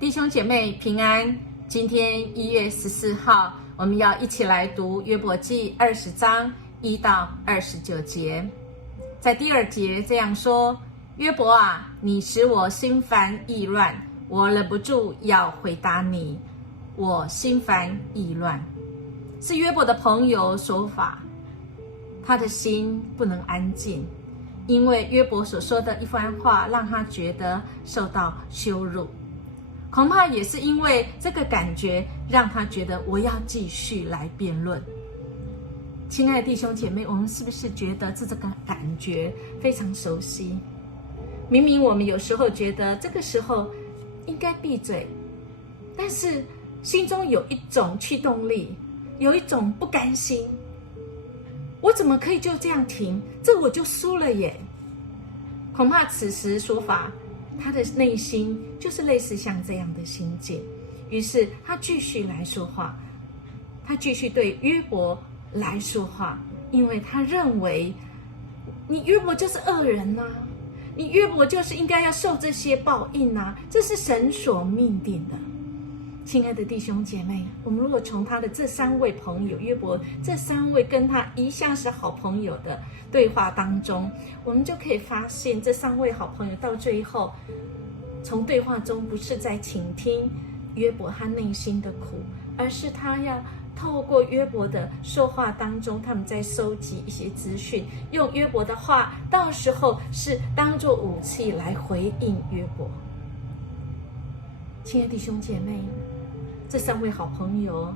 弟兄姐妹平安，今天1月14号，我们要一起来读约伯记20章1到29节。在第2节这样说：约伯啊，你使我心烦意乱，我忍不住要回答你，我心烦意乱。是约伯的朋友说法，他的心不能安静，因为约伯所说的一番话让他觉得受到羞辱。恐怕也是因为这个感觉，让他觉得我要继续来辩论。亲爱的弟兄姐妹，我们是不是觉得这个感觉非常熟悉？明明我们有时候觉得这个时候应该闭嘴，但是心中有一种驱动力，有一种不甘心。我怎么可以就这样停？这我就输了耶！恐怕此时说法，他的内心就是类似像这样的心境。于是他继续来说话，他继续对约伯来说话，因为他认为你约伯就是恶人啊，你约伯就是应该要受这些报应啊，这是神所命定的。亲爱的弟兄姐妹，我们如果从他的这3位朋友，约伯这3位跟他一向是好朋友的对话当中，我们就可以发现这3位好朋友到最后，从对话中不是在倾听约伯他内心的苦，而是他要透过约伯的说话当中，他们在收集一些资讯，用约伯的话，到时候是当作武器来回应约伯。亲爱的弟兄姐妹，这3位好朋友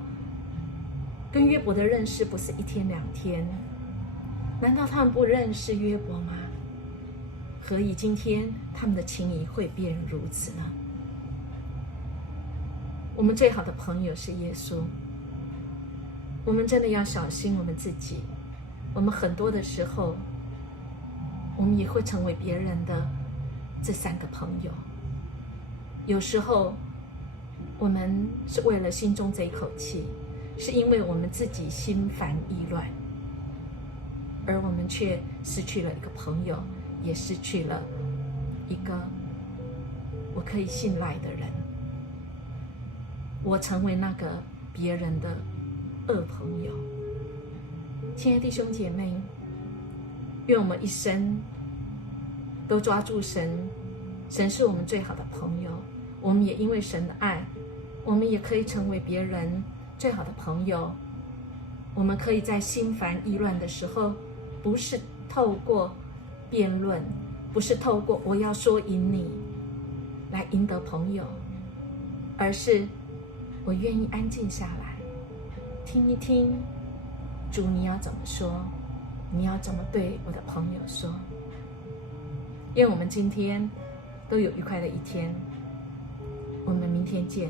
跟约伯的认识不是1天2天，难道他们不认识约伯吗？何以今天他们的情谊会变如此呢？我们最好的朋友是耶稣，我们真的要小心我们自己。我们很多的时候，我们也会成为别人的这3个朋友。有时候我们是为了心中这一口气，是因为我们自己心烦意乱，而我们却失去了一个朋友，也失去了一个我可以信赖的人。我成为那个别人的恶朋友。亲爱的弟兄姐妹，愿我们一生都抓住神，神是我们最好的朋友。我们也因为神的爱，我们也可以成为别人最好的朋友。我们可以在心烦意乱的时候，不是透过辩论，不是透过我要说赢你来赢得朋友，而是我愿意安静下来，听一听主你要怎么说，你要怎么对我的朋友说。愿我们今天都有愉快的一天，我们明天见。